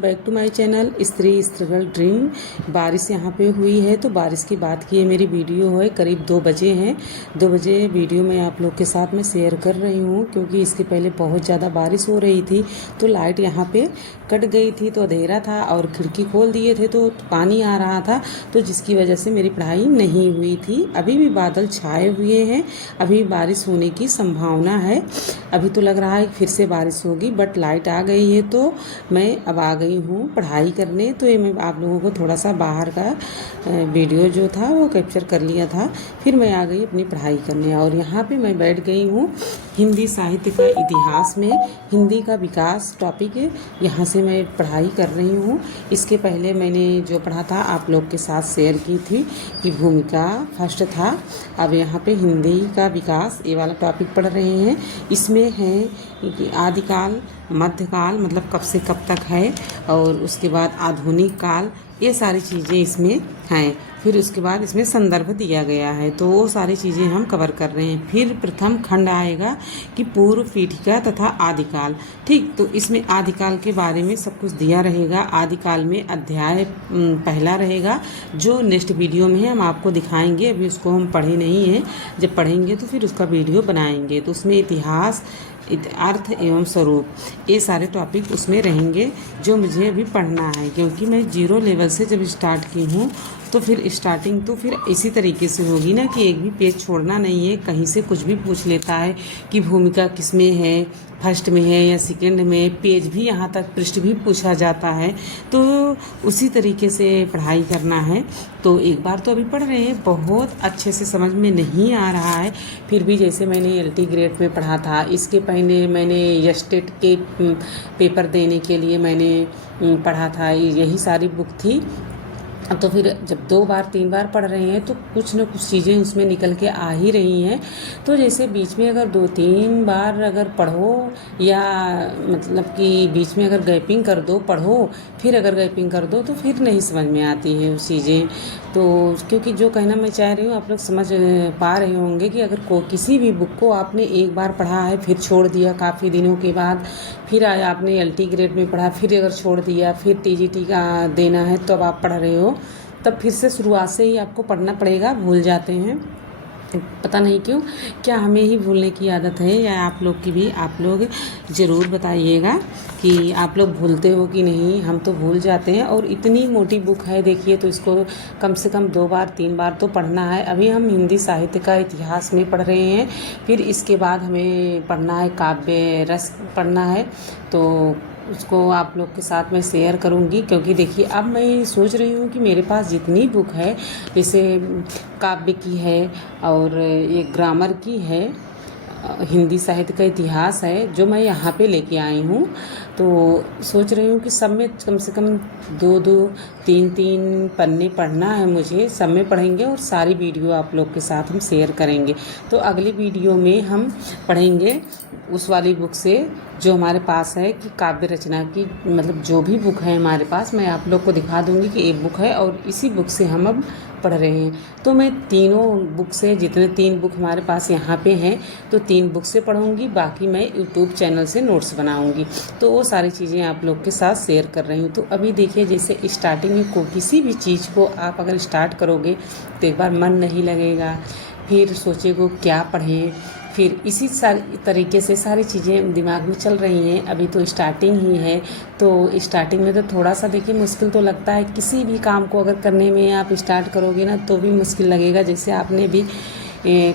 Back to my channel स्त्री struggle dream. बारिश यहाँ पे हुई है तो बारिश की बात की ये मेरी वीडियो है। करीब 2 बजे हैं। 2 बजे वीडियो मैं आप लोग के साथ में शेयर कर रही हूँ क्योंकि इसके पहले बहुत ज़्यादा बारिश हो रही थी तो लाइट यहाँ पे कट गई थी तो अंधेरा था और खिड़की खोल दिए थे तो पानी आ रहा था, तो जिसकी वजह से मेरी पढ़ाई नहीं हुई थी। अभी भी बादल छाए हुए हैं, अभी बारिश होने की संभावना है। अभी तो लग रहा है फिर से बारिश होगी, बट लाइट आ गई है तो मैं अब आ गई हूँ पढ़ाई करने। तो ये मैं आप लोगों को थोड़ा सा बाहर का वीडियो जो था वो कैप्चर कर लिया था, फिर मैं आ गई अपनी पढ़ाई करने। और यहाँ पे मैं बैठ गई हूँ हिंदी साहित्य का इतिहास में, हिंदी का विकास टॉपिक यहाँ से मैं पढ़ाई कर रही हूँ। इसके पहले मैंने जो पढ़ा था आप लोग के साथ शेयर की थी कि भूमिका फर्स्ट था। अब यहाँ पे हिंदी का विकास ये वाला टॉपिक पढ़ रहे हैं। इसमें है कि आदिकाल, मध्यकाल मतलब कब से कब तक है, और उसके बाद आधुनिक काल, ये सारी चीज़ें इसमें हैं। फिर उसके बाद इसमें संदर्भ दिया गया है, तो वो सारी चीज़ें हम कवर कर रहे हैं। फिर प्रथम खंड आएगा कि पूर्व पीठिका तथा आदिकाल। ठीक, तो इसमें आदिकाल के बारे में सब कुछ दिया रहेगा। आदिकाल में अध्याय पहला रहेगा जो नेक्स्ट वीडियो में है, हम आपको दिखाएंगे। अभी उसको हम पढ़े नहीं हैं, जब पढ़ेंगे तो फिर उसका वीडियो बनाएंगे। तो उसमें इतिहास, अर्थ एवं स्वरूप, ये सारे टॉपिक उसमें रहेंगे जो मुझे अभी पढ़ना है। क्योंकि मैं 0 लेवल से जब स्टार्ट की हूँ तो फिर स्टार्टिंग तो फिर इसी तरीके से होगी ना कि एक भी पेज छोड़ना नहीं है। कहीं से कुछ भी पूछ लेता है कि भूमिका किस में है, फर्स्ट में है या सेकंड में, पेज भी यहाँ तक पृष्ठ भी पूछा जाता है। तो उसी तरीके से पढ़ाई करना है। तो एक बार तो अभी पढ़ रहे हैं, बहुत अच्छे से समझ में नहीं आ रहा है। फिर भी जैसे मैंने LT ग्रेड में पढ़ा था, इसके पहले मैंने यस्टेट के पेपर देने के लिए मैंने पढ़ा था, यही सारी बुक थी। तो फिर जब 2 बार 3 बार पढ़ रहे हैं तो कुछ न कुछ चीज़ें उसमें निकल के आ ही रही हैं। तो जैसे बीच में अगर 2-3 बार अगर पढ़ो, या मतलब कि बीच में अगर गैपिंग कर दो, पढ़ो फिर अगर गैपिंग कर दो तो फिर नहीं समझ में आती है वो चीज़ें। तो क्योंकि जो कहना मैं चाह रही हूँ आप लोग समझ पा रहे होंगे कि अगर किसी भी बुक को आपने एक बार पढ़ा है, फिर छोड़ दिया काफ़ी दिनों के बाद, फिर आया आपने LT ग्रेड में पढ़ा, फिर अगर छोड़ दिया, फिर TGT का देना है तो अब आप पढ़ रहे हो, तब फिर से शुरुआत से ही आपको पढ़ना पड़ेगा। भूल जाते हैं, पता नहीं क्यों, क्या हमें ही भूलने की आदत है या आप लोग की भी। आप लोग ज़रूर बताइएगा कि आप लोग भूलते हो कि नहीं। हम तो भूल जाते हैं। और इतनी मोटी बुक है देखिए, तो इसको कम से कम 2 बार 3 बार तो पढ़ना है। अभी हम हिंदी साहित्य का इतिहास में पढ़ रहे हैं, फिर इसके बाद हमें पढ़ना है काव्य रस पढ़ना है। तो उसको आप लोग के साथ मैं शेयर करूंगी। क्योंकि देखिए अब मैं सोच रही हूँ कि मेरे पास जितनी बुक है, जैसे काव्य की है और ये ग्रामर की है, हिंदी साहित्य का इतिहास है, जो मैं यहाँ पे लेके आई हूँ। तो सोच रही हूँ कि सब में कम से कम 2-2 3-3 पन्ने पढ़ना है मुझे। सब में पढ़ेंगे और सारी वीडियो आप लोग के साथ हम शेयर करेंगे। तो अगली वीडियो में हम पढ़ेंगे उस वाली बुक से जो हमारे पास है कि काव्य रचना की, मतलब जो भी बुक है हमारे पास, मैं आप लोग को दिखा दूँगी कि एक बुक है और इसी बुक से हम अब पढ़ रहे हैं। तो मैं तीनों बुक से, जितने 3 बुक हमारे पास यहाँ पे हैं, तो 3 बुक से पढ़ूंगी, बाकी मैं यूट्यूब चैनल से नोट्स बनाऊंगी। तो वो सारी चीज़ें आप लोग के साथ शेयर कर रही हूँ। तो अभी देखिए जैसे स्टार्टिंग में किसी भी चीज़ को आप अगर स्टार्ट करोगे तो एक बार मन नहीं लगेगा, फिर सोचेगो क्या पढ़ें, फिर इसी सारी तरीके से सारी चीज़ें दिमाग में चल रही हैं। अभी तो स्टार्टिंग ही है, तो स्टार्टिंग में तो थोड़ा सा देखिए मुश्किल तो लगता है। किसी भी काम को अगर करने में आप स्टार्ट करोगे ना तो भी मुश्किल लगेगा। जैसे आपने भी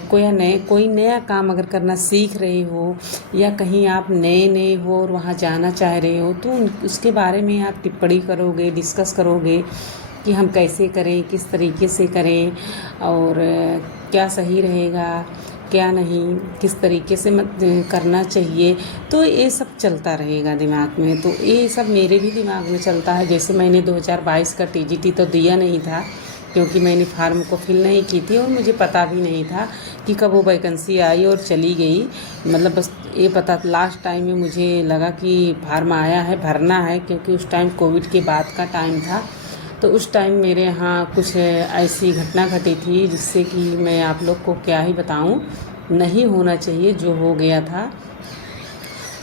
कोई नया काम अगर करना सीख रहे हो, या कहीं आप नए हो और वहाँ जाना चाह रहे हो, तो उसके बारे में आप टिप्पणी करोगे, डिस्कस करोगे कि हम कैसे करें, किस तरीके से करें, और क्या सही रहेगा क्या नहीं, किस तरीके से करना चाहिए। तो ये सब चलता रहेगा दिमाग में। तो ये सब मेरे भी दिमाग में चलता है। जैसे मैंने 2022 का TGT तो दिया नहीं था, क्योंकि मैंने फार्म को फिल नहीं की थी और मुझे पता भी नहीं था कि कब वो वैकेंसी आई और चली गई। मतलब बस ये पता लास्ट टाइम में मुझे लगा कि फार्म आया है, भरना है, क्योंकि उस टाइम कोविड के बाद का टाइम था। तो उस टाइम मेरे यहाँ कुछ ऐसी घटना घटी थी जिससे कि मैं आप लोग को क्या ही बताऊँ, नहीं होना चाहिए जो हो गया था।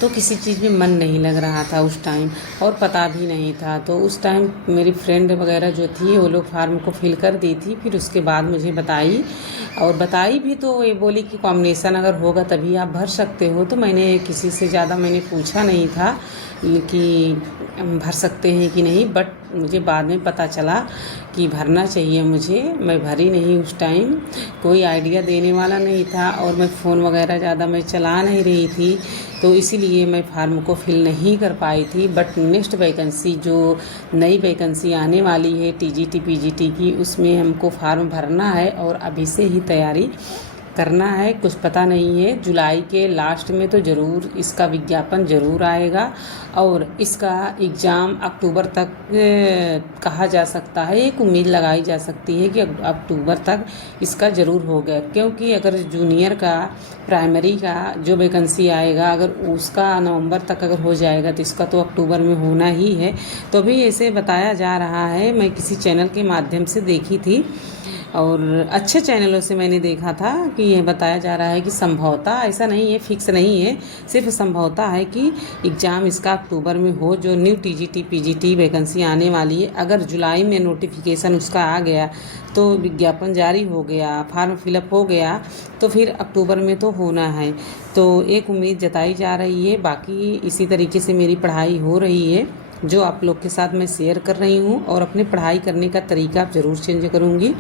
तो किसी चीज़ में मन नहीं लग रहा था उस टाइम, और पता भी नहीं था। तो उस टाइम मेरी फ्रेंड वगैरह जो थी वो लोग फार्म को फिल कर दी थी, फिर उसके बाद मुझे बताई, और बताई भी तो ये बोली कि कॉम्बिनेशन अगर होगा तभी आप भर सकते हो। तो मैंने किसी से ज़्यादा मैंने पूछा नहीं था कि भर सकते हैं कि नहीं, बट मुझे बाद में पता चला कि भरना चाहिए मुझे। मैं भरी नहीं उस टाइम, कोई आइडिया देने वाला नहीं था, और मैं फ़ोन वगैरह ज़्यादा मैं चला नहीं रही थी, तो इसीलिए मैं फार्म को फिल नहीं कर पाई थी। बट नेक्स्ट वैकेंसी जो नई वैकेंसी आने वाली है टीजीटी पीजीटी की, उसमें हमको फार्म भरना है और अभी से ही तैयारी करना है। कुछ पता नहीं है, जुलाई के लास्ट में तो ज़रूर इसका विज्ञापन ज़रूर आएगा, और इसका एग्ज़ाम अक्टूबर तक कहा जा सकता है। एक उम्मीद लगाई जा सकती है कि अक्टूबर तक इसका ज़रूर होगा, क्योंकि अगर जूनियर का प्राइमरी का जो वैकेंसी आएगा अगर उसका नवंबर तक अगर हो जाएगा तो इसका तो अक्टूबर में होना ही है। तो अभी ऐसे बताया जा रहा है, मैं किसी चैनल के माध्यम से देखी थी, और अच्छे चैनलों से मैंने देखा था कि यह बताया जा रहा है कि संभवतः, ऐसा नहीं है, फिक्स नहीं है, सिर्फ संभवतः है कि एग्ज़ाम इसका अक्टूबर में हो। जो न्यू टीजीटी पीजीटी वैकेंसी आने वाली है, अगर जुलाई में नोटिफिकेशन उसका आ गया, तो विज्ञापन जारी हो गया, फार्म फिलअप हो गया, तो फिर अक्टूबर में तो होना है। तो एक उम्मीद जताई जा रही है। बाकी इसी तरीके से मेरी पढ़ाई हो रही है, जो आप लोग के साथ मैं शेयर कर रही हूँ, और अपनी पढ़ाई करने का तरीका ज़रूर चेंज करूँगी।